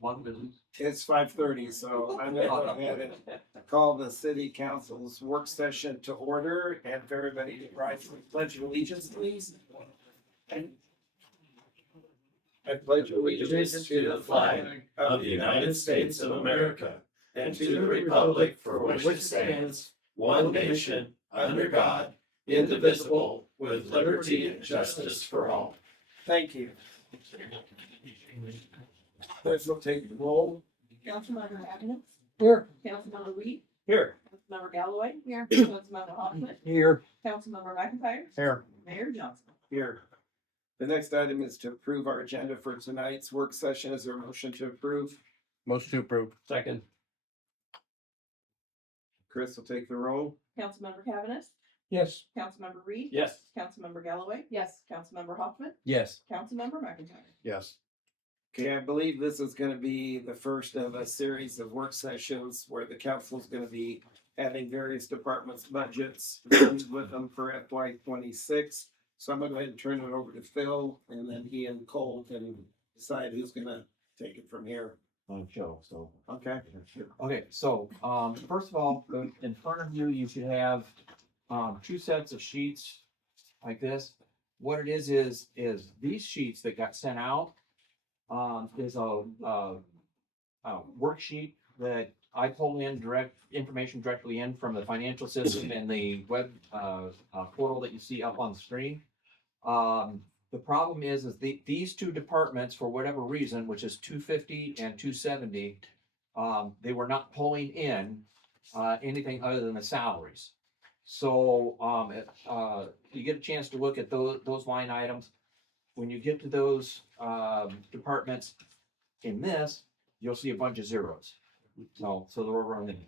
One business. It's 5:30, so I'm gonna go ahead and call the city council's work session to order, and if everybody could rise for the pledge of allegiance, please. I pledge allegiance to the flag of the United States of America and to the republic for which it stands, one nation, under God, indivisible, with liberty and justice for all. Thank you. Let's take the roll. Councilmember Atkins. Here. Councilmember Reed. Here. Councilmember Galloway. Here. Councilmember Hoffman. Here. Councilmember McIntyre. Here. Mayor Johnson. Here. The next item is to approve our agenda for tonight's work session. Is there a motion to approve? Motion to approve. Second. Chris will take the roll. Councilmember Cavanagh. Yes. Councilmember Reed. Yes. Councilmember Galloway. Yes. Councilmember Hoffman. Yes. Councilmember McIntyre. Yes. Okay, I believe this is gonna be the first of a series of work sessions where the council is gonna be having various departments' budgets with them for FY 26. So I'm gonna go ahead and turn it over to Phil, and then he and Cole can decide who's gonna take it from here. Joe, so. Okay? Okay, so, first of all, in front of you, you should have, two sets of sheets like this. What it is these sheets that got sent out, is a worksheet that I pull in information directly in from the financial system and the web, portal that you see up on the screen. The problem is these two departments, for whatever reason, which is 250 and 270, they were not pulling in anything other than the salaries. So you get a chance to look at those line items. When you get to those departments in this, you'll see a bunch of zeros. So they're running.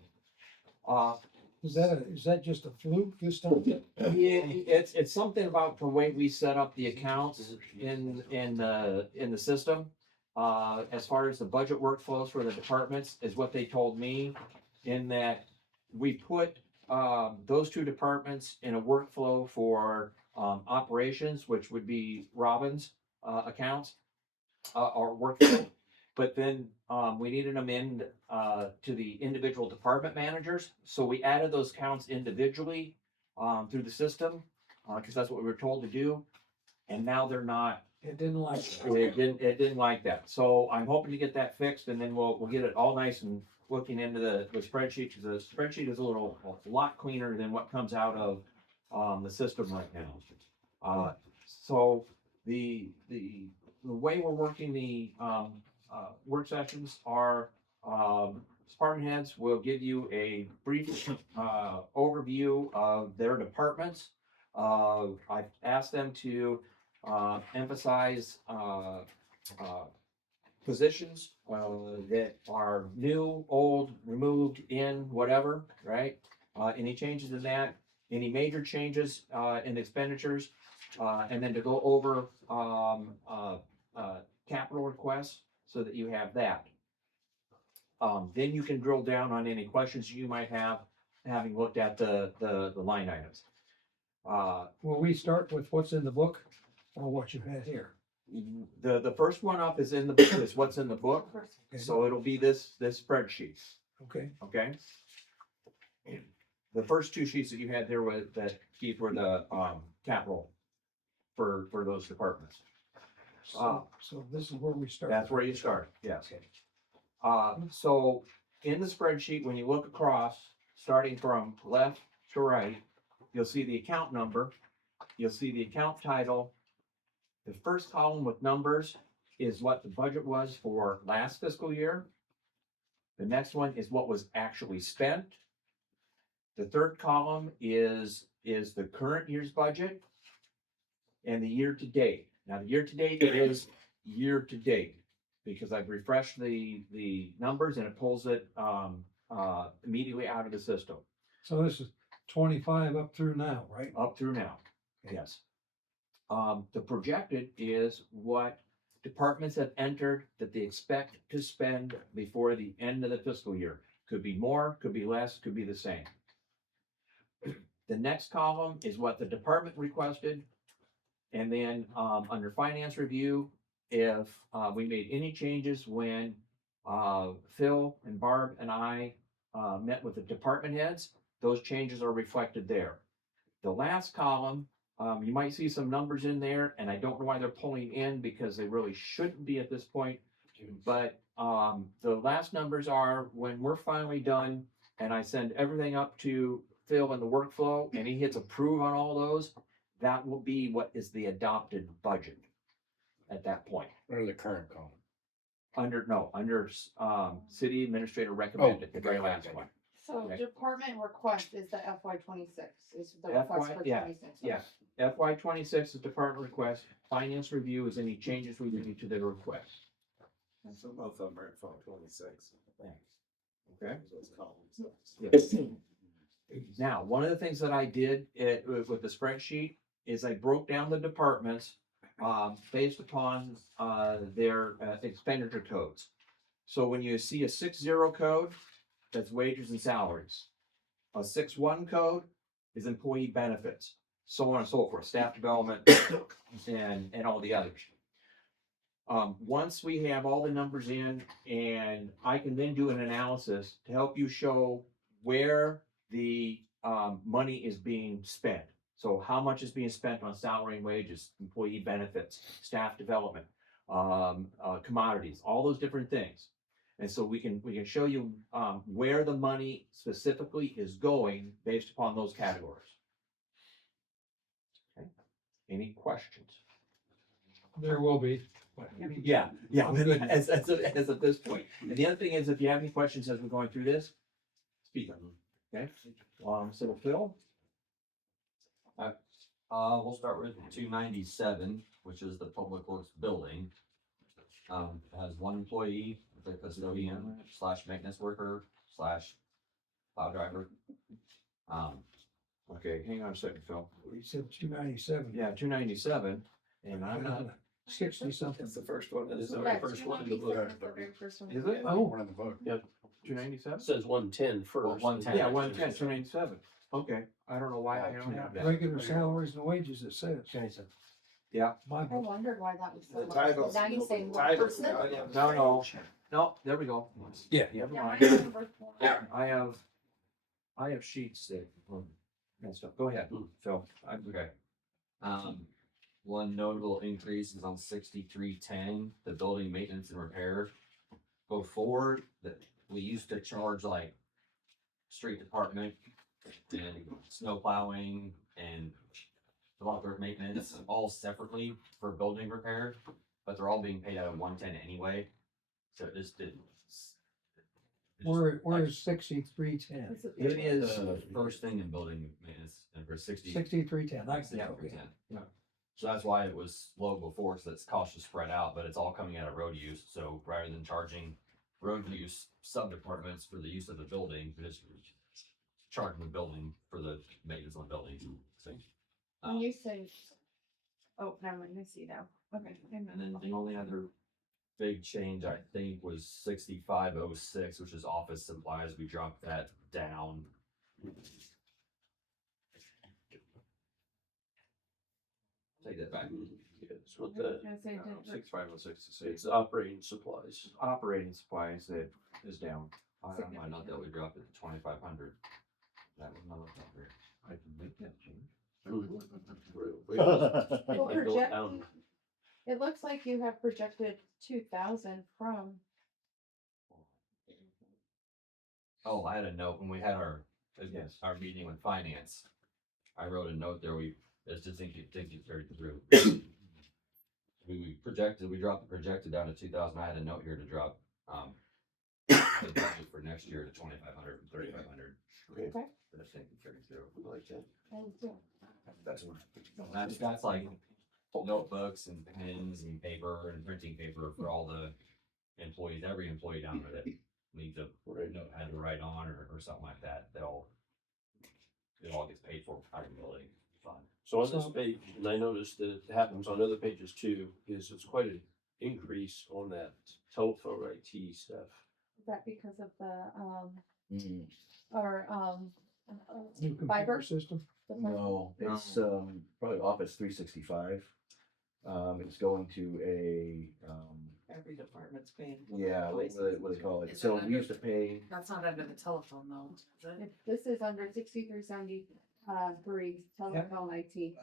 Is that just a fluke this time? It's something about the way we set up the accounts in the system. As far as the budget workflows for the departments is what they told me, in that we put those two departments in a workflow for operations, which would be Robin's accounts or workflow. But then we needed them in to the individual department managers. So we added those counts individually through the system because that's what we were told to do. And now they're not. It didn't like it. It didn't like that. So I'm hoping to get that fixed, and then we'll get it all nice and looking into the spreadsheet, because the spreadsheet is a lot cleaner than what comes out of the system right now. So the way we're working the work sessions are, department heads will give you a brief overview of their departments. I've asked them to emphasize positions that are new, old, removed, in, whatever, right? Any changes in that, any major changes in expenditures, and then to go over capital requests so that you have that. Then you can drill down on any questions you might have, having looked at the line items. Will we start with what's in the book or what you had here? The first one up is in the book, is what's in the book. Okay. So it'll be this spreadsheet, Okay, okay? The first two sheets that you had there were Keith, were the capital for those departments. so this is where we start. That's where you start, yes. So in the spreadsheet, when you look across, starting from left to right, you'll see the account number, you'll see the account title. The first column with numbers is what the budget was for last fiscal year. The next one is what was actually spent. The third column is the current year's budget and the year to date. Now, the year to date is year to date, because I've refreshed the numbers and it pulls it immediately out of the system. So this is 25 up through now, right? Up through now, yes. The projected is what departments have entered that they expect to spend before the end of the fiscal year. Could be more, could be less, could be the same. The next column is what the department requested. And then under finance review, if we made any changes when Phil and Barb and I, met with the department heads. Those changes are reflected there. The last column, you might see some numbers in there, and I don't know why they're pulling in because they really shouldn't be at this point. But the last numbers are when we're finally done and I send everything up to Phil in the workflow and he hits approve on all those, that will be what is the adopted budget at that point. Or the current column. Under city administrator recommended, the very last one. So Okay. department request is the FY 26, is the request FY for yeah, 26. yeah. FY 26 is department request, finance review is any changes we need to the request. So both of them are at fall 26. Okay. Those columns. Yes. Now, one of the things that I did with the spreadsheet is I broke down the departments based upon their expenditure codes. So when you see a 6-0 code, that's wages and salaries. A 6-1 code is employee benefits, so on and so forth, staff development, and all the others. Once we have all the numbers in, and I can then do an analysis to help you show where the money is being spent. So how much is being spent on salary and wages, employee benefits, staff development, commodities, all those different things. And so we can show you where the money specifically is going based upon those categories. Okay. Any questions? There will be. Yeah, as of this point. And the other thing is, if you have any questions as we're going through this, speak on them, okay? So Phil? We'll start with 297, which is the Public Works Building. It has one employee, the custodian / maintenance worker / plow driver. Okay, hang on a second, Phil. You said 297. Yeah, 297, and I'm not, 60 something. That's the first one. It's the Yeah, very first one in the book. 297 is the very first one. is it? Oh. One in the book. 297? It says 110 first. Well, 110. Yeah, 110, 297. Okay, I don't know why I don't have that. Regular salaries and wages, it says. Yeah. My I book. wondered why that was so The much. titles. Now you say one Titles. person. No, there we go. Yeah. Never Yeah, mind. mine is number four. I have sheets that, messed up. Go ahead, Phil. Okay. One notable increase is on 6310, the building maintenance and repair. Before that, we used to charge like street department and snow plowing and block maintenance all separately for building repair, but they're all being paid out of 110 anyway. So it just didn't. Where is 6310? Is it It is, The first thing in building maintenance and for 60. 6310, I see, Yeah, okay. 10. Yeah. So that's why it was low before, so that's cost is spread out, but it's all coming out of road use. So rather than charging road use sub-departments for the use of the building, we just charging the building for the maintenance on the building. So, When you say, oh, never mind, I see now. Okay. and then the only other big change I think was 6506, which is office supplies. We dropped that down. Take that back. It's what the I was gonna say, did- 6506 it's operating supplies. operating supplies that is down. I don't know, not that we dropped it to 2500. That was another number. I can make that change. Well, Might go down. projecting, it looks like you have projected 2,000 from, Oh, I had a note when we had our, Yes. our meeting with finance. I wrote a note there, it's just think it carried through. We dropped the projected down to 2,000. I had a note here to drop, the budget for next year to 2,500 from 3,500. Okay. Okay. But I think it carried through. I like that. and yeah. That's like notebooks and pens and paper and printing paper for all the employees, every employee down there that needs a note had to write on or something like that. It all gets paid for out of the building fund. So on this page, and I noticed that it happens on other pages too, is it's quite an increase on that telephone IT stuff. Is that because of the, Mm, or, New computer Fiber? system. the- No, it's probably Office 365. It's going to a Every department's paying. Yeah, what do they call it? Is So it we used to pay, That's not under the telephone though, is it? This is under 6373, telephone IT.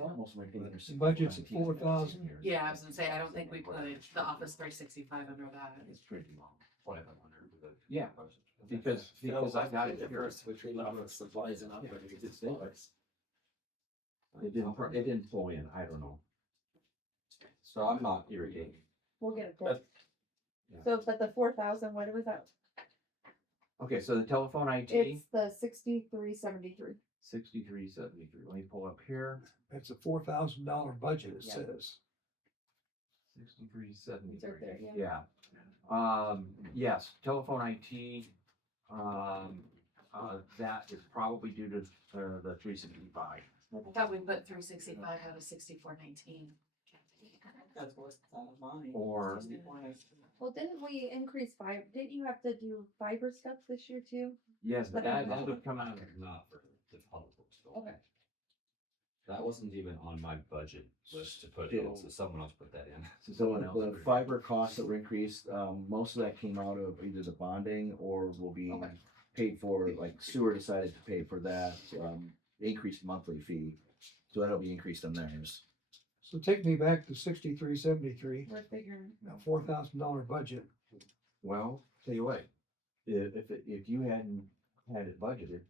almost my fingers. The budget's at 4,000. Yeah, I was gonna say, I don't think we put the Office 365 under that. It's pretty long, 2,500 with a. Yeah, because I got it here. Difference between office supplies and operating supplies. It didn't pull in, I don't know. So I'm not irritated. We'll get it fixed. So, but the 4,000, what was that? Okay, so the telephone IT, It's the 6373. 6373, let me pull up here, That's a $4,000 budget, it Yeah. says. 6373, It's right there, yeah. Yes, telephone IT, that is probably due to, the 365. I thought we put 365 out of 6419. That's what's on mine. Or- Well, didn't we increase fiber? Didn't you have to do fiber stuff this year too? Yes, but that would come out of, Not for the public works Okay. building. That wasn't even on my budget list to put in, so someone else put that in. So the fiber costs that were increased, most of that came out of either the bonding or will be Okay. paid for, like sewer decided to pay for that, increased monthly fee. So that'll be increased on theirs. So take me back to 6373, We're figuring. a $4,000 budget. well, tell you what, if you hadn't had it budgeted,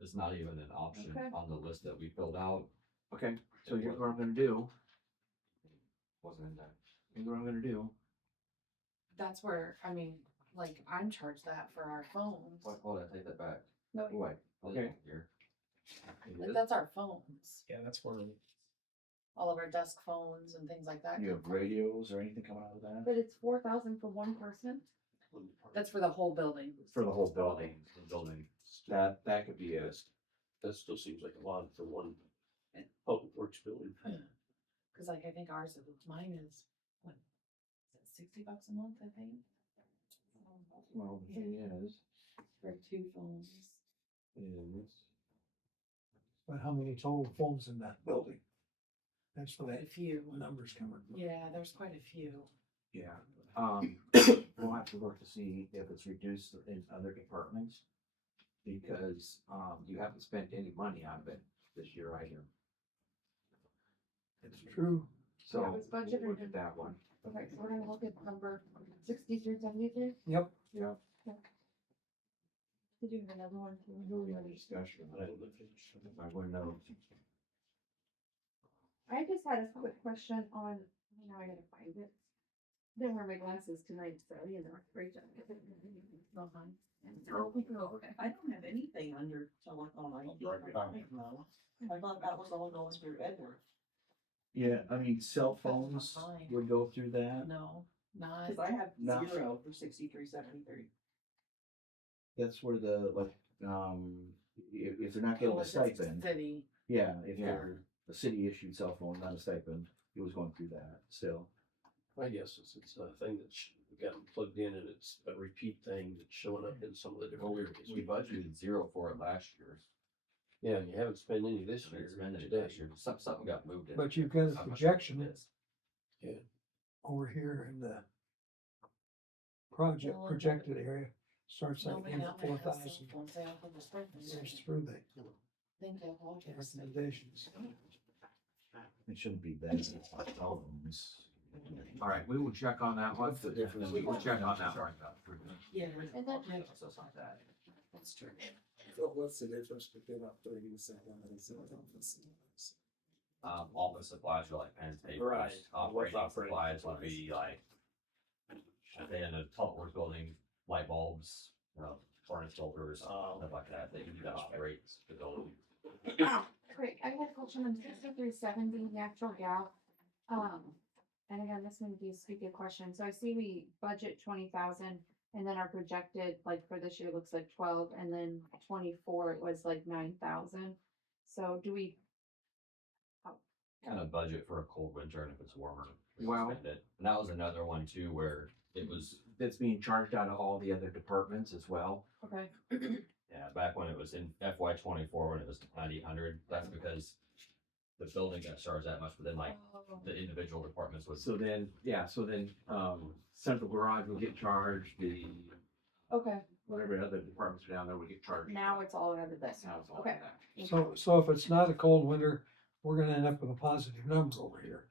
It's not even an option Okay. on the list that we filled out. okay, so here's what I'm gonna do, Wasn't in there. here's what I'm gonna do. That's where, I mean, like, I'm charged that for our phones. What, hold on, take that back. No, What? This Okay. one Here. Like, that's our phones, Yeah, that's one of them. all of our desk phones and things like that. You have radios or anything coming out of that? but it's 4,000 for one person. That's for the whole building. For the whole building, The building. that could be a, That still seems like a lot for one public works building. Cause like, I think mine is, what, is it $60 a month, I think? well, the thing is, For 2 phones. But how many total phones in that building? That's where Quite a that few. number's coming from. Yeah, there's quite a few. yeah, we'll have to look to see if it's reduced in other departments. Because, you haven't spent any money out of it this year either, It's true. so Yeah, it was budgeted we'll look in- at that one. Okay, so we're gonna look at number 6373. Yep. Yeah. Did you have another one? Any other discussion? I wouldn't know. I just had a quick question on, now I gotta find it. Didn't wear my glasses tonight, so, you know, great job. Not mine. I don't have anything under telephone ID. No. I thought that was all going through Edward. Yeah, I mean, cell phones fine. would go through that. No, not. Cause I have No. 0 for 6373. That's where the, like, if they're not getting Oh, a it's just stipend, City. yeah, if Yeah. they're a city issued cell phone, not a stipend, it was going through that still. I guess it's a thing that's gotten plugged in and it's a repeat thing that's showing up in some of the Well, different areas. we budgeted 0 for it last year. Yeah, and you haven't spent any this We year didn't spend it today. last year. Something got moved in. But you've got a How much projection it is. over here in the project Well, projected area. Starts at Nobody in out there has cell 4,000. phones, they all have the smartphones. There's through the Think they all have. recommendations. It shouldn't be that. Cell phones. All right, we will check on that one. What's the difference? We will check on that one. Yeah. And then- Yeah, So it's not that. that's true. So what's the difference between operating and cell phone and cell office? Office supplies are like pen, papers. Right. What's Operating operating supplies would supplies? be like, in a public works building, light bulbs, furnace filters, Oh. stuff like that, that you need to operate the building. Great, I had a question on 6370 natural gas. And again, this may be a stupid question, so I see we budget 20,000. And then our projected, like for this year, looks like 12, and then 24, it was like 9,000. So do we, Kind of budget for a cold winter and if it's warmer. we Well- spend it. And that was another one too, where it was, That's being charged out of all the other departments as well. okay, yeah, back when it was in FY 24 when it was 9,800, that's because the building got charged that much, but then like Oh, the individual departments was. So then, central garage will get charged, the, okay, whatever other departments are down there will get charged. now it's all out of this. Now it's all Okay. that. So if it's not a cold winter, we're gonna end up with a positive number over here.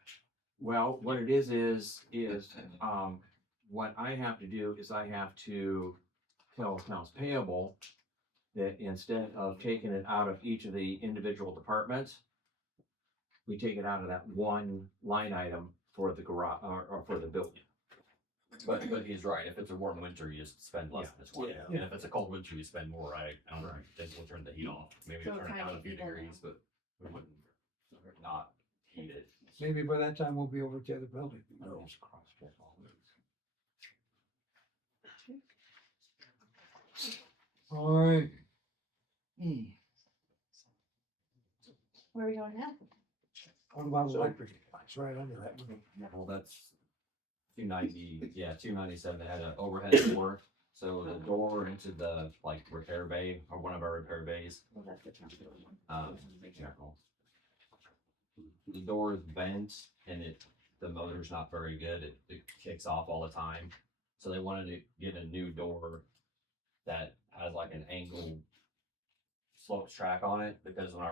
Well, what it is, what I have to do is I have to tell accounts payable that instead of taking it out of each of the individual departments, we take it out of that one line item for the garage, or for the building. But he's right, if it's a warm winter, you just spend less than this one, Yeah. and if it's a cold winter, you spend more, I don't think we'll turn the heat off, maybe So we'll turn it kind down of a few even degrees, out. but we wouldn't not heat it. Maybe by that time we'll be over at the other building. All right, Where are we going now? what about electric? It's right under that. Well, that's 290, yeah, 297, they had an overhead door, so the door into the, like, repair bay, or one of our repair bays, Oh, that's the town building. careful. The door is bent, and the motor's not very good, it kicks off all the time, so they wanted to get a new door that has like an angled slopes track on it, because when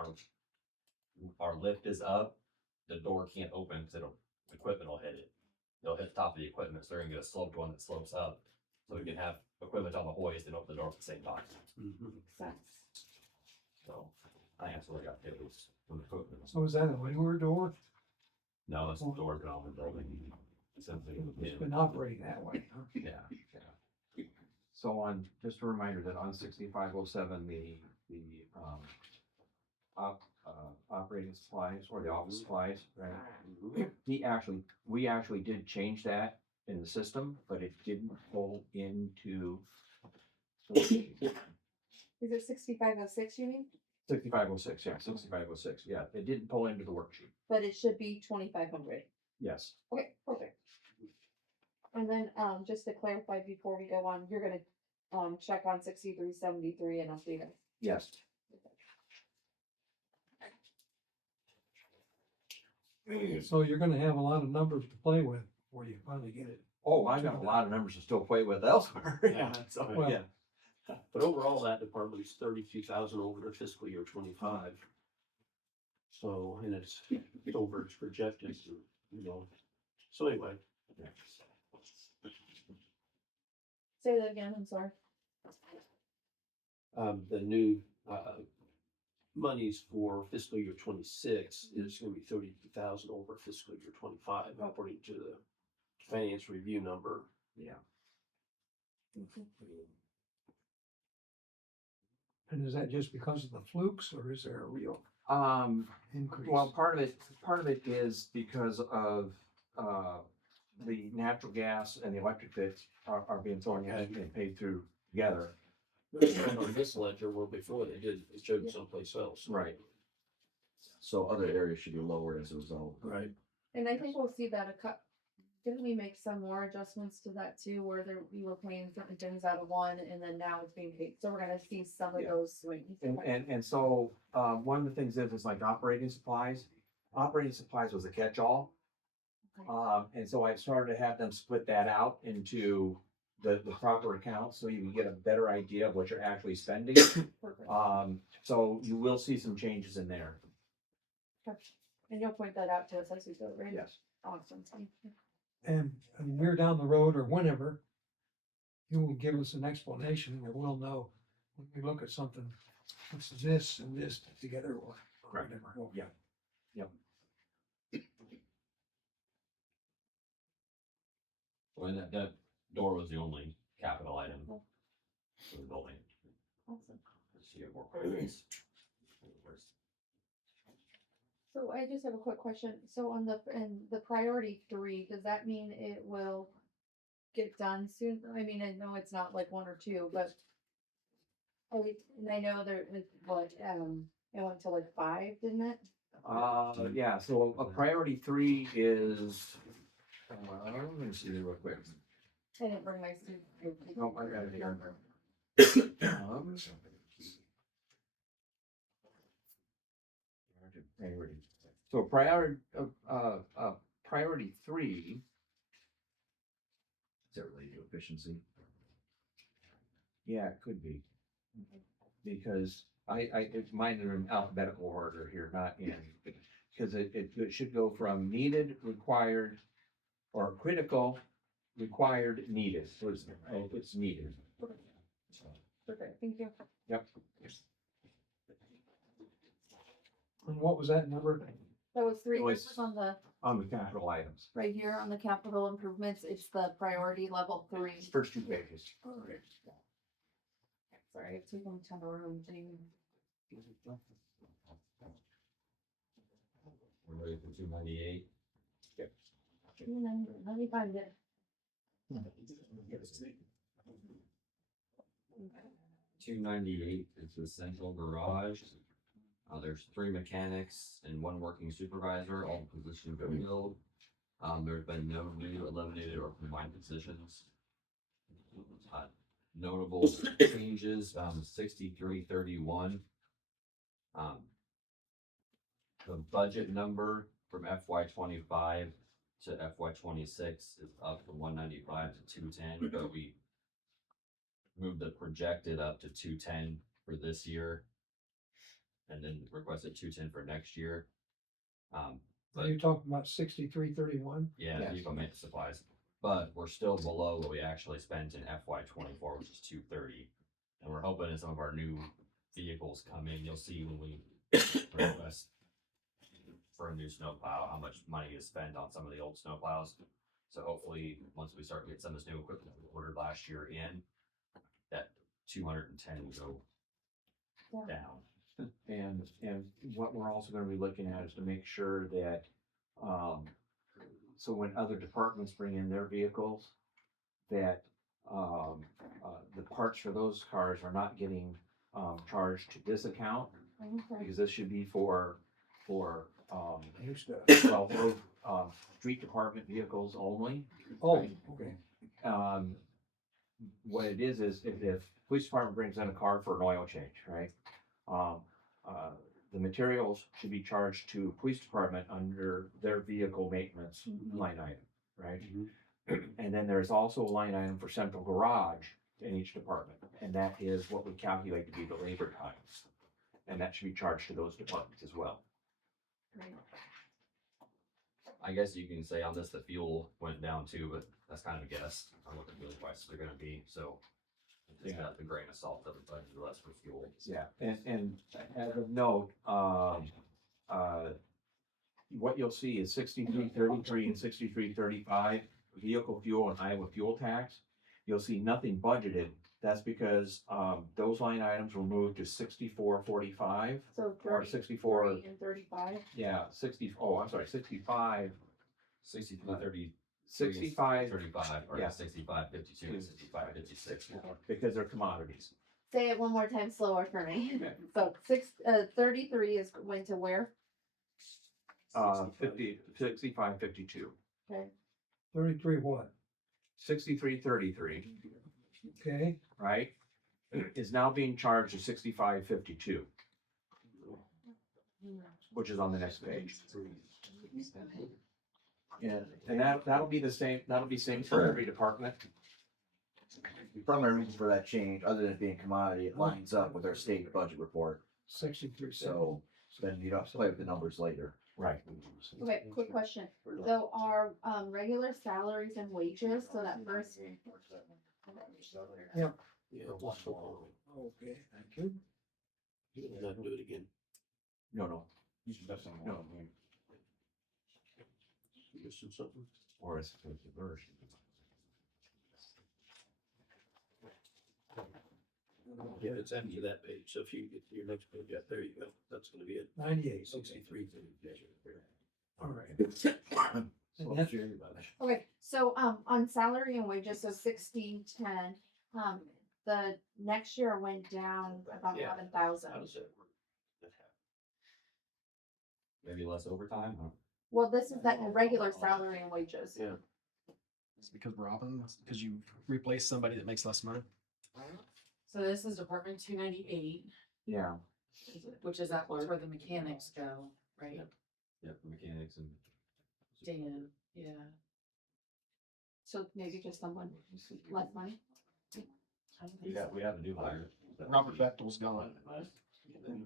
our lift is up, the door can't open, because equipment will hit it. They'll hit the top of the equipment, so they're gonna get a sloped one that slopes up, so we can have equipment on the hoist and open the door at the same time. Makes sense. So, I think that's what I got, it was from the equipment. So is that a newer door? No, that's the door going on the building. Simply, It's been operating that way, huh? yeah, yeah. So on, just a reminder that on 6507, operating supplies or the office supplies, right? We actually did change that in the system, but it didn't pull into. Is it 6506 you mean? 6506, yeah, 6506, yeah, it didn't pull into the worksheet, But it should be 2500. yes. Okay, perfect. And then, just to clarify before we go on, you're gonna, check on 6373 and update it. Yes. So you're gonna have a lot of numbers to play with before you finally get it. Oh, I got a lot of numbers to still play with elsewhere. Yeah. So, Well- yeah. But overall, that department is 32,000 over their fiscal year 25. So, and it's over its projected, so anyway. Say that again, I'm sorry. The new, monies for fiscal year 26 is gonna be 32,000 over fiscal year 25, according to the finance review number. Yeah. And is that just because of the flukes or is there a real increase? Well, part of it is because of, the natural gas and the electric bits are being thrown ahead and paid through together. And on this ledger, where before they did, it showed someplace else. Right. So other areas should be lower as a result. Right. And I think we'll see that didn't we make some more adjustments to that too, where we were paying certain things out of one and then now it's being paid, so we're gonna see some of Yeah. those swings. And so, one of the things is like operating supplies. Operating supplies was a catch-all. And so I started to have them split that out into the proper accounts, so you can get a better idea of what you're actually spending. Perfect. So you will see some changes in there. And you'll point that out to us as we go, right? Yes. Awesome, thank you. And a year down the road or whenever, you will give us an explanation and we'll know when we look at something, what's this and this together or Correct. whatever. Yeah. Well, and that door was the only capital item for the building. Awesome. So you have more questions. So I just have a quick question. So on the priority 3, does that mean it will get done soon? I mean, I know it's not like 1 or 2, but I know there was it went to like 5, didn't it? Yeah, so a priority 3 is, let me see real quick. I didn't bring my suit. No, I got it here. Priority So priority 3, Is that related to efficiency? yeah, it could be. Because mine are in alphabetical order here, not in, because it should go from needed, required, or critical, required, needed. So it's needed. Perfect, thank you. Yep. And what was that number? That was 3, It this was- was on the, On the capital items, right here on the capital improvements, it's the priority level 3. first 2 pages. Sorry, it's taking a ton of room, Jamie. We're ready for 298. Let me find it. 298 is the central garage. There's 3 mechanics and 1 working supervisor, all positions are filled. There's been no new eliminated or combined positions. Notable changes, 6331. The budget number from FY 25 to FY 26 is up from 195 to 210, but we moved the projected up to 210 for this year. And then requested 210 for next year. Are But you talking about 6331? yeah, Yes. vehicle maintenance supplies, but we're still below what we actually spent in FY 24, which is 230. And we're hoping as some of our new vehicles come in, you'll see when we request for a new snowplow, how much money is spent on some of the old snowplows. So hopefully, once we start to get some of this new equipment we ordered last year in, that 210 will go Yeah. down. And what we're also gonna be looking at is to make sure that, so when other departments bring in their vehicles, that, the parts for those cars are not getting, charged to this account, Okay. because this should be for, New stuff. well, road, street department vehicles only. Oh, okay. What it is if police department brings in a car for an oil change, right? The materials should be charged to police department under their vehicle maintenance Mhm. line item, right? And then there's also a line item for central garage in each department, and that is what we calculate to be the labor times. And that should be charged to those departments as well. Great. I guess you can say on this, the fuel went down too, but that's kind of a guess on what the fuel prices are gonna be, so. Just got the grain of salt of the budget less for fuel. Yeah, and as of note, what you'll see is 6333 and 6335 vehicle fuel and Iowa fuel tax. You'll see nothing budgeted. That's because, those line items were moved to 6445 So or 64, 33 and 35. yeah, 65, 6330. 65, 35, or yeah. 6552, and 6556. because they're commodities. Say it one more time slower for me. Okay. So 33 is went to where? 6552, Okay. 33 what? 6333, Okay, right? Is now being charged to 6552, which is on the next page. And that'll be the same, that'll be same for every department. The primary reason for that change, other than it being commodity, it lines up with our state budget report. 63. So then you don't have to play with the numbers later. Right. Okay, quick question. So our regular salaries and wages, so that first. Yeah. Yeah, what's so long? Okay, thank you. You don't have to do it again. No. No. Missing something? Or it's the version. Yeah, it's after that page, so if you get to your next page, yeah, there you go, that's gonna be it. 98. 63. All right. And that's, Okay, so on salary and wages, so 1610, the next year went down about Yeah. 11,000. How does that work? That happen? Maybe less overtime, huh? Well, this is that regular salary and wages. Yeah. It's because Robin, because you replace somebody that makes less money. So this is Department 298, Yeah. which is that's where the mechanics go, right? Yep, mechanics and. Dan, yeah. So maybe just someone less money. I don't think so. We have a new hire. Robert Bechtel's gone.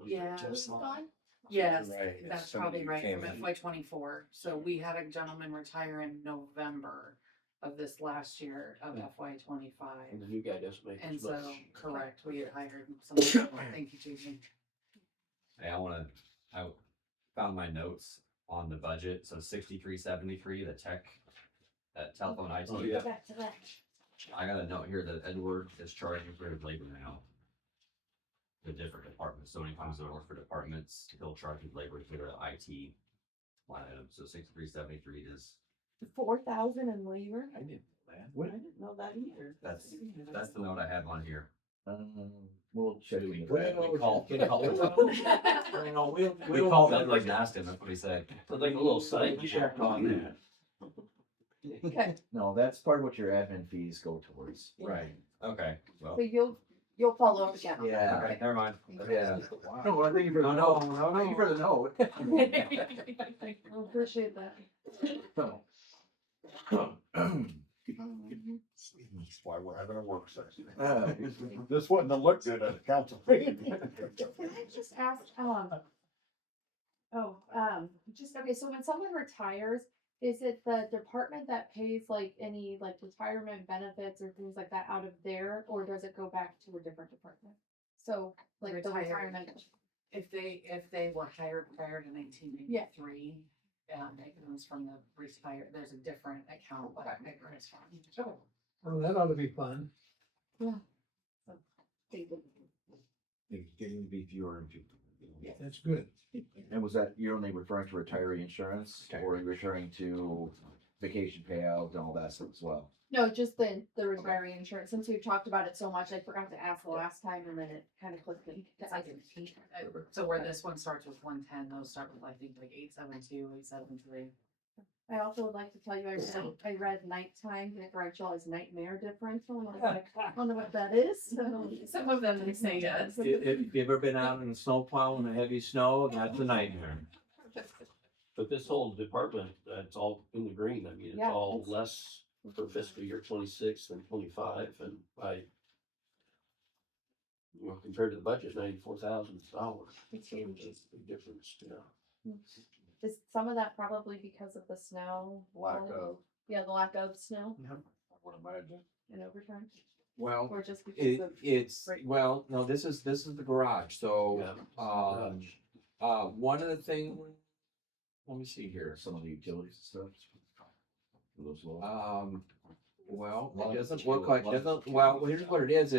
Yeah. Just Gone? Yes, Right, that's somebody probably right, came from in. FY '24. So we had a gentleman retire in November of this last year of FY '25. And the new guy doesn't make And as so, much. correct, we had hired someone, thank you, Jason. Hey, I found my notes on the budget, so 6373, the tech, that telephone IT. Oh, yeah. Go back to that. I got a note here that Edward is charging for his labor now. The different departments, so when he comes over for departments, he'll charge his labor to the IT line item, so 6373 is, 4,000 in labor? I didn't know that. What? I didn't know that either. That's the note I have on here. We'll check. We into call, that. we call, we We'll called Edward and asked him, that's what he said. It's like a little side check on that. Okay, No, that's part of what your admin fees go towards. Right, okay, well, so you'll follow up again. on that. Yeah. okay, never mind. Yeah. No, I think you for the No, note. no, Thank you for the note. I appreciate that. That's why we're having a work session. Uh, This wouldn't have looked good at a council meeting. Can I just ask, just, okay, so when someone retires, is it the department that pays like any like retirement benefits or things like that out of there, or does it go back to a different department? So, like the Retired. retirement, If they were hired prior to 1983, it comes from the retired, there's a different account that it comes from. Well, that ought to be fun. they would- It's getting to be fewer and fewer. That's good. And was that, you're only referring to retiree insurance, or are you referring to vacation payout and all that stuff as well? No, just the retiree insurance, since we've talked about it so much, I forgot to ask the last time, and then it kind of clicked me. So where this one starts with 110, those start with, I think, like 872, 873. I also would like to tell you, I read nighttime differential as nightmare differential, and I was like, I don't know what that is. So, Some of them, they say yes. If you've ever been out in the snow plow in the heavy snow, that's a nightmare. But this whole department, it's all in the green. I mean, it's Yeah, all it's- less for fiscal year 26 than 25, and by, compared to the budget, $94,000. It's huge. It's a big difference, yeah. Is some of that probably because of the snow? Lack of. Yeah, the lack of snow I would imagine. in overtime, Well, or just because of. it's, Right. well, no, this is the garage, so, Yeah. one of the things, let me see here. Some of the utilities and stuff. For those low. Well, Well, it doesn't it's look true. like, Well, doesn't, well, here's what it is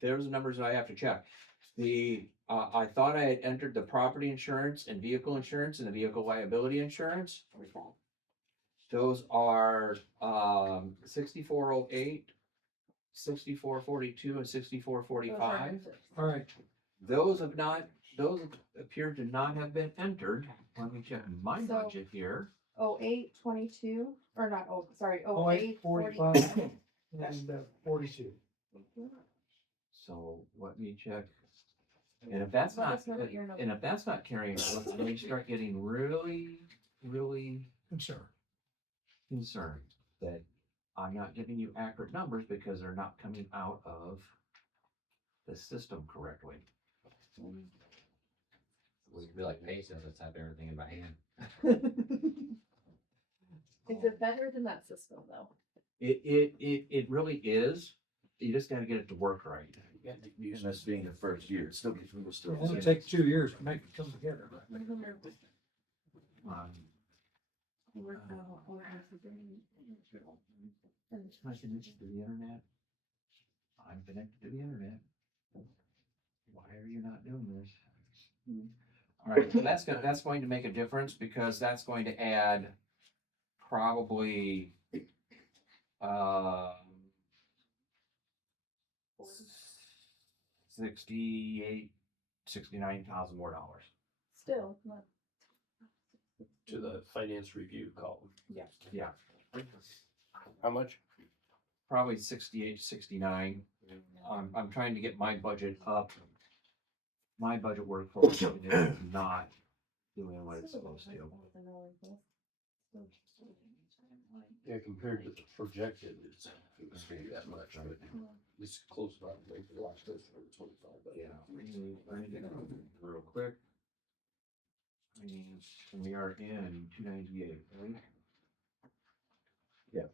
there's the numbers I have to check. I thought I had entered the property insurance and vehicle insurance and the vehicle liability insurance. Those are, 6408, 6442, and 6445. All right, Those appear to not have been entered. Let me check my So- budget here. 0822, or not, oh, sorry, oh, 08 45 and 42. So let me check. And if that's not, That's not what you're noting. and if that's not carrying, over, then we start getting really, really Concern. concerned that I'm not giving you accurate numbers because they're not coming out of the system correctly. Would be like patience, let's have everything in my hand. Is it better than that system though? It really is. You just gotta get it to work right. You gotta get used And to this being the first year, it's still, we're still. It'll take 2 years to make it come together. I connected to the internet. I'm connected to the internet. Why are you not doing this? All right, so that's going to make a difference because that's going to add probably, 69,000 more dollars. Still, not. to the finance review column. Yeah, How much? probably 68, 69. I'm trying to get my budget up. My budget workforce is not doing what it's supposed to. Yeah, compared to the projected, it's gonna be that much, but it's close enough, like the last close to 25, but Yeah. Real quick. And we are in 298, right? Yep.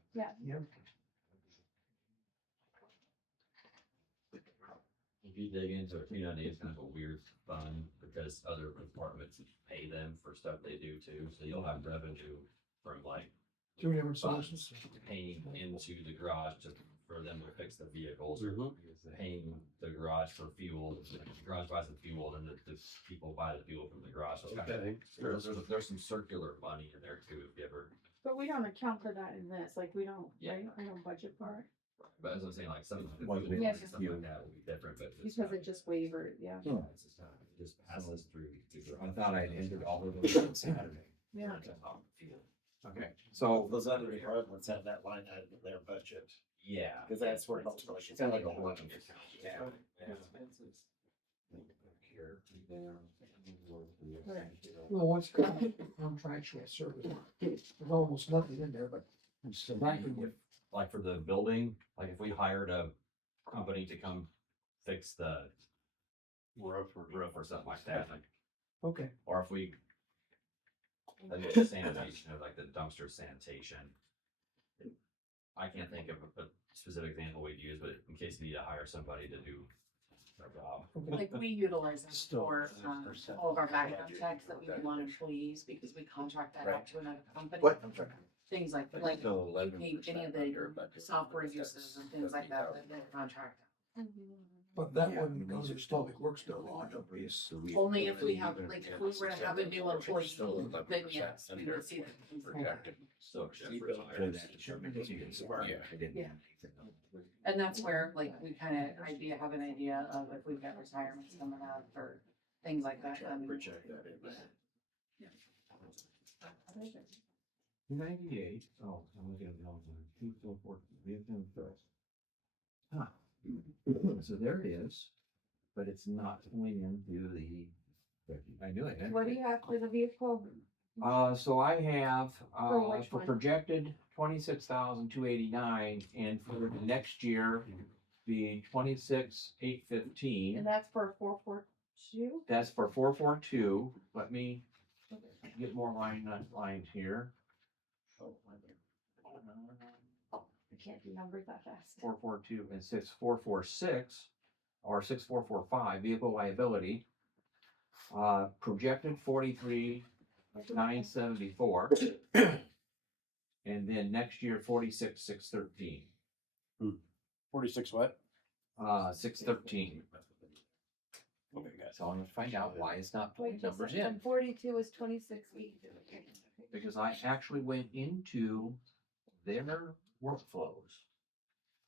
If you dig into it, it's kind of a weird fund because other departments pay them for stuff they do too. So you'll have revenue from like Two different sources. paying into the garage for them to fix the vehicles or Mhm. paying the garage for fuel. The garage buys the fuel, then the people buy the fuel from the garage. So it's kind of, Okay. there's some circular money in there too, if you ever. But we don't account for that in this, like, we don't, Yeah. right? We don't budget for it, But as I'm saying, like some of the One fuel bit and Yeah. stuff like that will be different, but. it's because not- it just wavered, yeah. Yeah, it's just not, it just passes through. I thought I'd entered all of those on Saturday. Yeah. Okay, so Those other departments have that line item in their budget, Yeah. because that's where most of It's it's kind of like going. a one. Yeah. Well, what's contractual service? There's almost nothing in there, but that can get, Like for the building, like if we hired a company to come fix the roof or something like that, like, okay. or if we. I think the sanitation, or like the dumpster sanitation. I can't think of a specific example we'd use, but in case you need to hire somebody to do their job. Like we utilize them Still, for, all of our background checks that we do on employees because we contract that out to another company. What? I'm sorry. Things like Still you pay 11% any of under the budget. software uses and things like that, that they contract. But that Yeah, wouldn't go these to are still- public works bill. So we- Only if we have, like, if we were to have a new employee, then yes, we would see that. Projected. So. Pay that determination, so I didn't Yeah. have anything else. And that's where, like, we kind of have an idea of if we've got retirements coming up or things like that. Try and project that in there. 298. Oh, I'm looking at the wrong one. 244, we have them first. Huh. So there it is, but it's not going into the, I knew it. What do you have for the vehicle? So I have, For which for one? projected 26,289, and for the next year, the 26,815. And that's for 442? That's for 442. Let me get more lines here. I can't do numbers that fast. 442 and 6446 or 6445 vehicle liability. Projected 43,974. And then next year 46,613. 46 what? 613. Okay, guys. So I'm gonna find out why it's not Wait putting just a numbers second, in. 42 is 26,800. Because I actually went into their workflows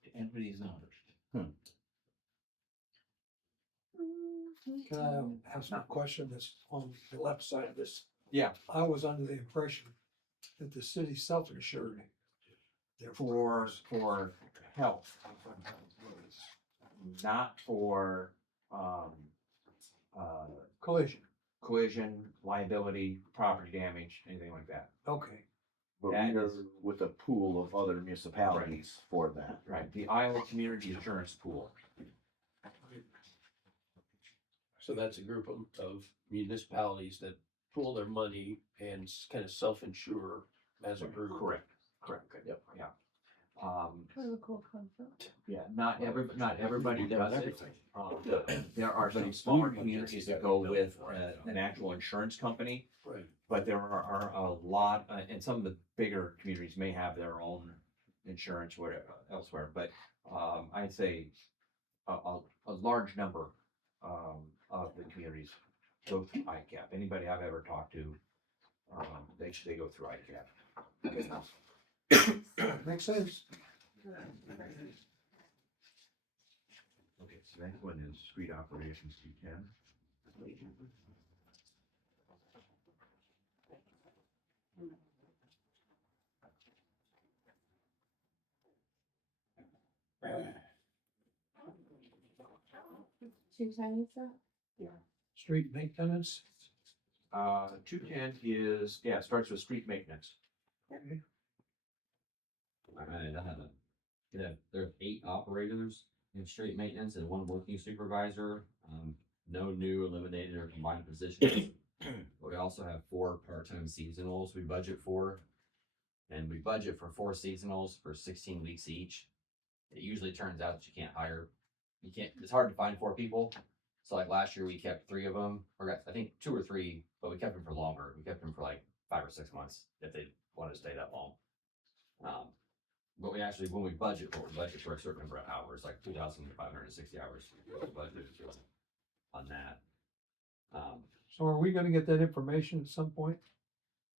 to enter these numbers. Can I ask a question that's on the left side of this? Yeah. I was under the impression that the city self-insured. Therefore, For health, not for, collision, collision, liability, property damage, anything like that. okay. But That we are is- with a pool of other municipalities for that. Right, the Iowa Community Insurance Pool. So that's a group of municipalities that pool their money and kind of self-insure as a group. Correct. Yep. Yeah. Where the cool concept. Yeah, not everybody does it. There are some smaller communities that go with an actual insurance company, Right. but there are a lot, and some of the bigger communities may have their own insurance whatever elsewhere, but I'd say a large number of the communities go through ICAP. Anybody I've ever talked to, they go through ICAP. Makes sense. Okay, so next one is street operations C10. Two tiny stuff? Street maintenance, 210 is, yeah, it starts with street maintenance. Okay. Alright, there are 8 operators in street maintenance and 1 working supervisor. No new eliminated or combined positions. But we also have 4 part-time seasonals we budget for. And we budget for 4 seasonals for 16 weeks each. It usually turns out that it's hard to find 4 people. So like last year we kept 3 of them, or I think 2 or 3, but we kept them for longer. We kept them for like 5 or 6 months if they wanted to stay that long. But we actually, when we budget for a certain number of hours, like 2,560 hours budget on that. So are we gonna get that information at some point?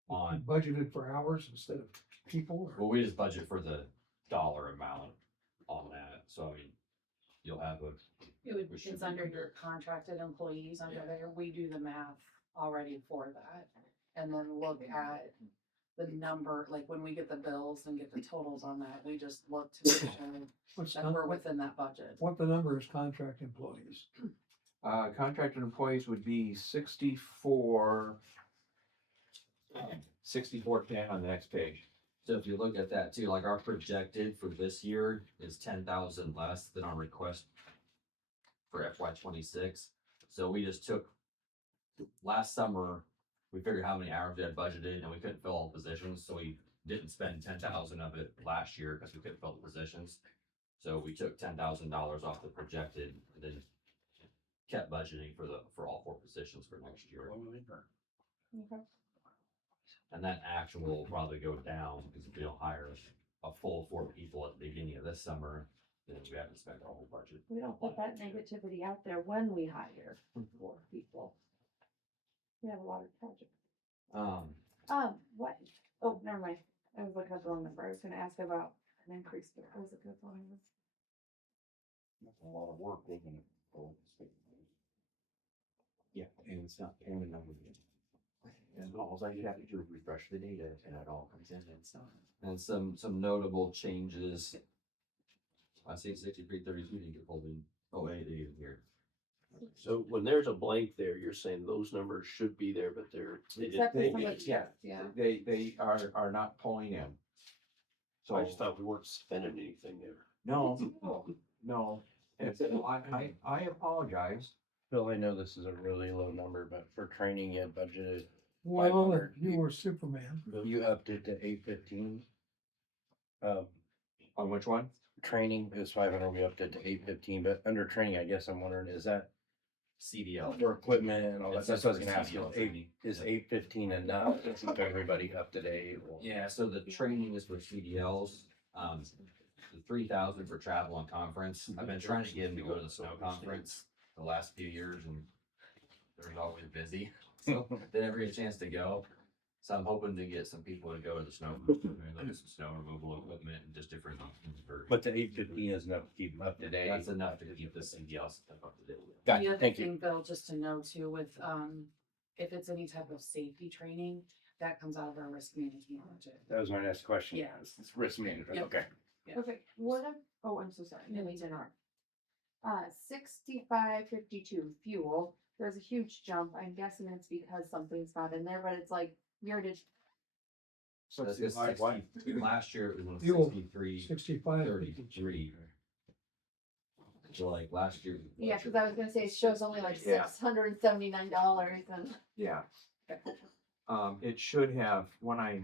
On, Budgeted for hours instead of people? or- well, we just budget for the dollar amount on that, so I mean, you'll have we should It's be under under- your contracted employees under there. We do the math already for that. And then look at the number, like when we get the bills and get the totals on that, we just look to make sure What's, that we're within that budget. what the number is contract employees? Contracted employees would be 6410 on the next page. So if you look at that too, like our projected for this year is 10,000 less than our request for FY 26. So we just took, last summer, we figured how many hours we had budgeted and we couldn't fill all the positions, so we didn't spend 10,000 of it last year because we couldn't fill the positions. So we took $10,000 off the projected and then kept budgeting for all 4 positions for next year. Okay. And that actual will probably go down because if we don't hire a full 4 people at the beginning of this summer, then we have to spend our whole budget. We don't put that negativity out there when we hire 4 people. We have a lot of projects. What? Oh, never mind. I was looking at the wrong number. I was gonna ask about an increase, but that was a good one. That's a lot of work, isn't it? Yeah, and it's not paying the number yet. And all I have to do is refresh the data and it all comes in and stuff. And some notable changes. I see 6332 didn't get pulled in. Oh, wait, they didn't here. So when there's a blank there, you're saying those numbers should be there, but they Except for didn't. some of the, yeah. yeah. They are not pulling in. So I just thought we weren't spending anything there. No, no. And I apologize. Bill, I know this is a really low number, but for training you had budgeted, Well, 500. you were Superman. you upped it to 815. On which one? Training is 500, we upped it to 815, but under training, I guess I'm wondering, is that CDL. for equipment and all that? It That's says what I was for gonna ask you. CDL training. Is 815 enough to keep everybody up to date? or- Yeah, so the training is for CDLs. The 3,000 for travel and conference. I've been trying to get them to go to the snow conference the last few years and they're always busy. So they never get a chance to go. So I'm hoping to get some people to go to the snow, look at some snow removal equipment and just different options for. But the 815 is enough to keep them up to date. That's enough to keep the CDL stuff up to date. The Gotcha, other thank you. thing, Bill, just to know too, with, if it's any type of safety training, that comes out of our risk management budget. That was my next question. Yeah. It's risk management, Yep. okay. Yeah. Okay, what if, oh, I'm so sorry, no, these are not. 6552 fuel, there's a huge jump, I'm guessing it's because something's not in there, but it's like, we already did. So it's 60 last year it was Fuel. 63, 65. 33. So like last year. Yeah, cause I was gonna say, it shows only like Yeah. $679 and. Yeah. It should have, when I,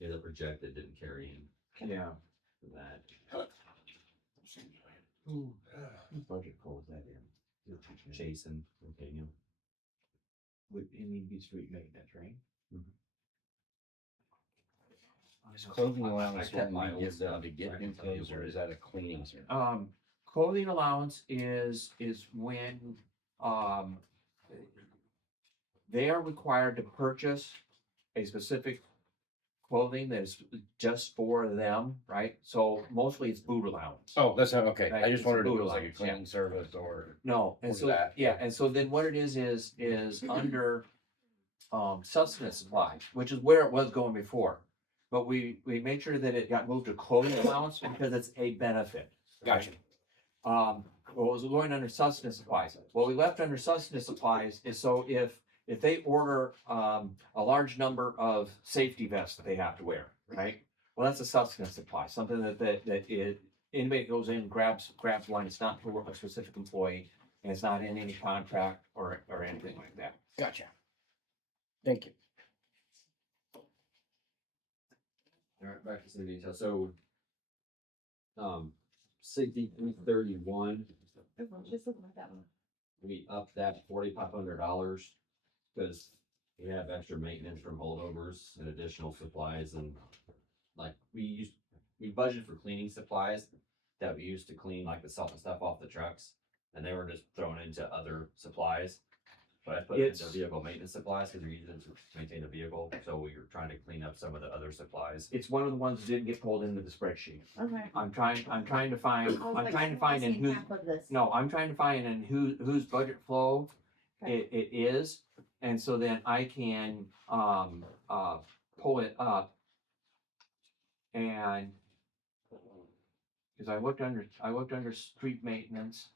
Yeah, the projected didn't carry in yeah, for that. Ooh, Budget calls that in. Jason, okay, you know. Would it need to be street maintenance, right? Is I- clothing I allowance kept what my we old give them stuff, to so I get can new tell you clothes, or what is it that a cleaning service? clothing allowance is when, they are required to purchase a specific clothing that is just for them, right? So mostly it's boot allowance. Oh, that's not, okay. Right, I just it's wondered if boot it was like a allowance, yeah. cleaning service or. No, and Or so, that. yeah, and so then what it is under, sustenance supply, which is where it was going before. But we made sure that it got moved to clothing allowance because it's a benefit. Gotcha. Well, it was going under sustenance supplies. What we left under sustenance supplies is so if if they order, a large number of safety vests that they have to wear, right? Well, that's a sustenance supply, something anybody goes in, grabs one, it's not for a specific employee, and it's not in any contract or anything like that. Gotcha. Thank you. Alright, back to some detail, so. 6331, Just looking at that one. we upped that $4,500. Cause we have extra maintenance from holdovers and additional supplies and like we budgeted for cleaning supplies that we used to clean like the salt and stuff off the trucks. And they were just thrown into other supplies. But I put it into It's- vehicle maintenance supplies because we're using it to maintain a vehicle, so we were trying to clean up some of the other supplies. It's one of the ones that didn't get pulled into the spreadsheet. Okay. I'm trying to find, I was I'm like, trying to I'm find in missing who, half of this. no, I'm trying to find in whose budget flow Okay. it is. And so then I can, pull it up. And, cause I looked under street maintenance.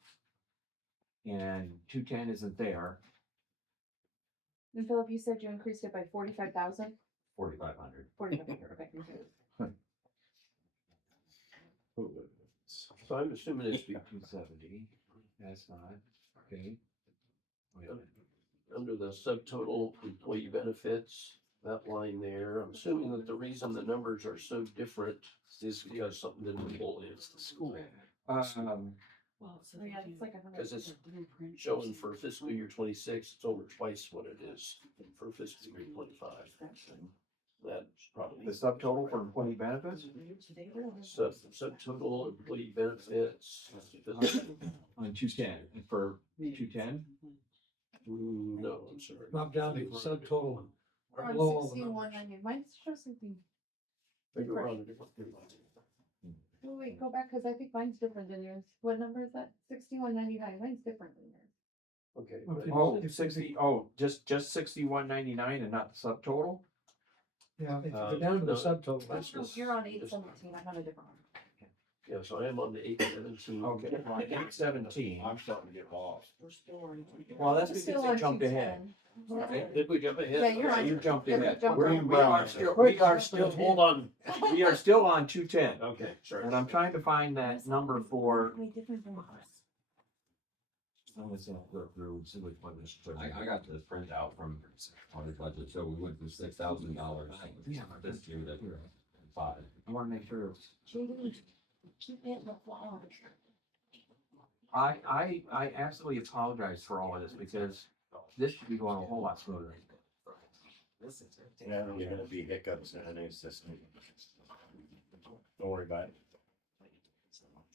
And 210 isn't there. And Philip, you said you increased it by 45,000? 4,500. 4,500, okay. So I'm assuming it's 270, that's not, okay. under the subtotal employee benefits, that line there. I'm assuming that the reason the numbers are so different is because something didn't pull in. It's the school. Oh, yeah, it's like 100. Because it's showing for fiscal year 26, it's over twice what it is for fiscal year 25. That's probably. The subtotal for employee benefits? Subtotal employee benefits. On 210, for 210? No, I'm sorry. Drop down to the subtotal. We're below on all the 6190. Mine shows something. I think we're on a different page. Oh, wait, go back, cause I think mine's different than yours. What number is that? 6199. Mine's different than yours. Okay. Okay. but- Oh, 60, just 6199 and not the subtotal? Yeah, if you go down to the No, subtotal, that's that's No, just- you're on 817. I'm on a different one. Yeah, so I am on the 817. Okay, 817. I'm starting to get lost. We're still on. Well, that's I'm because still they on jumped ahead. 210. Did we jump ahead? Yeah, you're on. You jumped Yeah, you ahead. jumped We're on. in We are still, Hold on. we are still on 210. Okay, sorry. And I'm trying to find that number for. Way different than ours. I got the printout from our budget, so we went from $6,000 this year that we're at 5. I wanna make sure. JD, keep it the flower. I absolutely apologize for all of this because this should be going a whole lot smoother. Yeah, there's gonna be hiccups in the new system. Don't worry about it.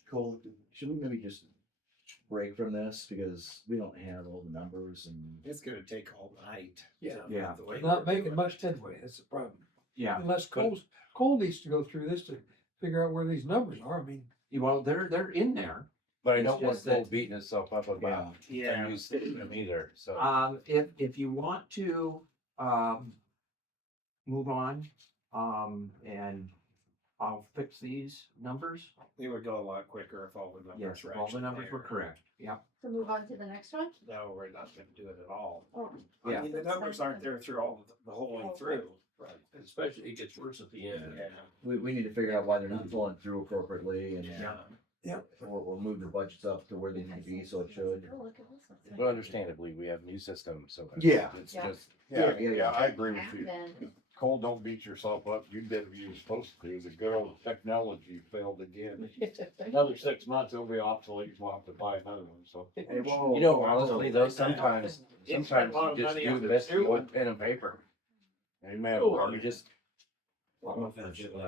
Cole, should we maybe just break from this because we don't handle the numbers and It's gonna take all night. Yeah. Yeah. The way not we're making doing much headway, that's the problem. Yeah, Unless Cole needs to go through this to figure out where these numbers are, I mean, well, they're in there. But I It's don't want just that- Cole beating himself up about it. Yeah. a new system either, so. If you want to, move on, and I'll fix these numbers. It would go a lot quicker if all the numbers Yes, were if all the actually numbers were there. correct. Yep. So move on to the next one? No, we're not gonna do it at all. Oh, Yeah. I mean, the numbers aren't there through all, the whole way through. Right, especially it gets worse at the end. Yeah. we need to figure out why they're not flowing through appropriately and Yeah. we'll move the budgets up to where they need to be, so it should. oh, look at this one. But understandably, we have new systems, so. Yeah. It's Yeah. just. Yeah, I agree with And you. then, Cole, don't beat yourself up. You did what you were supposed to do. The good old technology failed again. Another 6 months, it'll be obsolete. We'll have to buy another one, so. You know, honestly though, sometimes you just do this with pen and paper. Amen. Oh, You just. It will eventually. we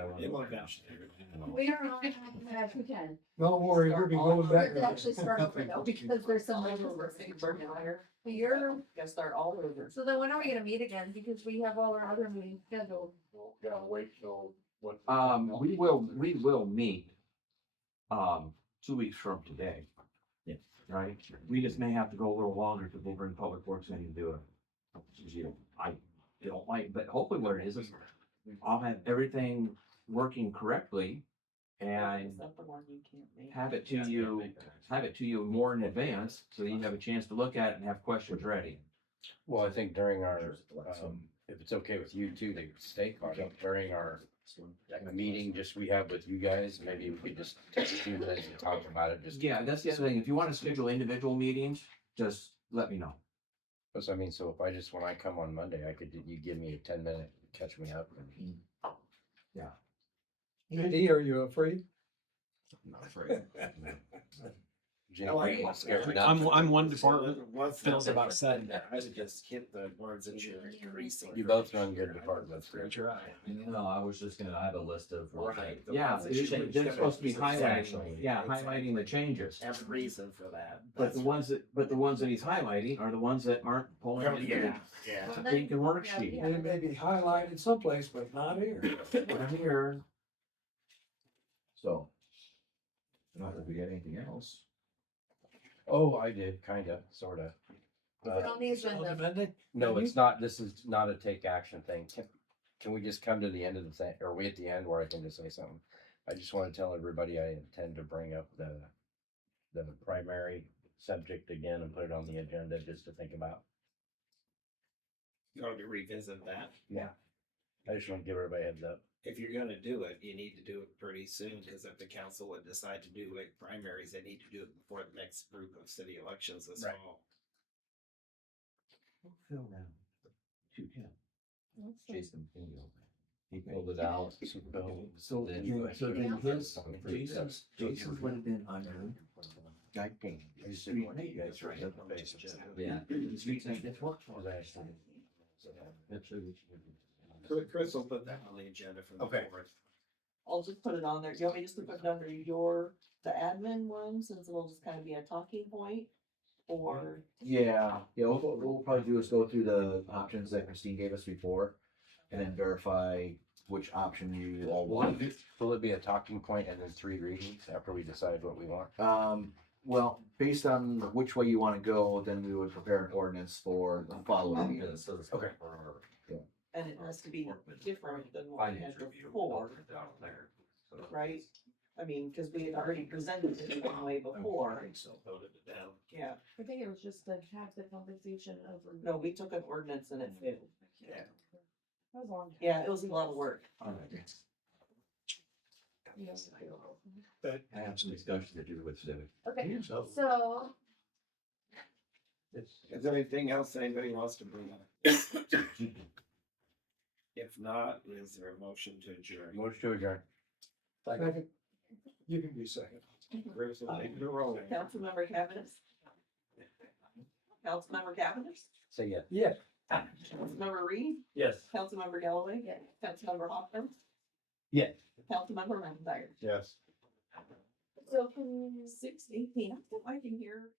are on 210. don't worry, we'll be going back. Let's actually start over though, because there's some over. You're, Gotta start all over. so then when are we gonna meet again? Because we have all our other meetings scheduled. Gotta wait till what? We will meet, 2 weeks from today. Yeah. Right? We just may have to go a little longer because we'll bring Public Works in to do it. I don't like, but hopefully what it is I'll have everything working correctly and Is that the one you can't make? have it to you more in advance, so that you have a chance to look at it and have questions ready. Well, I think during our, if it's okay with you too, to stay caught up during our meeting, just we have with you guys, maybe we could just take a few minutes and talk about it, just. Yeah, that's the other thing. If you wanna schedule individual meetings, just let me know. Because I mean, so if I just, when I come on Monday, I could, you give me a 10-minute, catch me up. And Andy, are you afraid? I'm not afraid. Jim, like you scared me. I'm one department. Once Feels that- about said. I would just hit the ones that you're increasing. You both run good departments. Great try. No, I was just gonna have a list of. Right. the Yeah, ones that you they're would supposed to be change. highlighting, Exactly. yeah, highlighting the changes. Have a reason for that. But the ones that he's highlighting are the ones that aren't pulling into Yeah. the pink and worksheet. They may be highlighted someplace, but not here. We're here. So. Not that we get anything else. Oh, I did, kinda, sorta. On the agenda. Monday? No, it's not, this is not a take action thing. Can we just come to the end of the thing, or are we at the end where I can just say something? I just wanna tell everybody I intend to bring up the primary subject again and put it on the agenda just to think about. Going to revisit that. I just wanna give everybody a heads up. If you're gonna do it, you need to do it pretty soon, because if the council would decide to do like primaries, they need to do it before the next group of city elections this Right. fall. Phil round. 210. Jason Pingle. He filled it out. So Then- then Jason's would have been under Guy Payne. Street and you guys, right? Yeah. Street and that's what. Chris will put that on the agenda for the Okay. 4th. I'll just put it on there. Do you want me just to put it under the admin one, since it'll just kind of be a talking point? Or, Yeah, what we'll probably do is go through the options that Christine gave us before and then verify which option you all want. Will it be a talking point and then 3 readings after we decide what we want? Well, based on which way you wanna go, then we would prepare an ordinance for the following Yeah, meeting. so it's Okay. for- and it has to be different than what we had before, right? I mean, cause we had already presented it one way before. So voted it down. Yeah, I think it was just to have the conversation over. no, we took an ordinance and it failed. Yeah. That was a long time. Yeah, it was a lot of work. Yes. I have some discussion to do with civic. Okay, So so, it's, Is there anything else anybody wants to bring up? If not, is there a motion to adjourn? motion to adjourn. Second. You can be second. Chris will take the roll. Councilmember Cavanagh? Councilmember Cavanagh? Say yes. Yeah. Councilmember Reed? Yes. Councilmember Galloway? Yeah. Councilmember Hoffman? Yeah. Councilmember McIntyre? Yes. so can 6:18, I can hear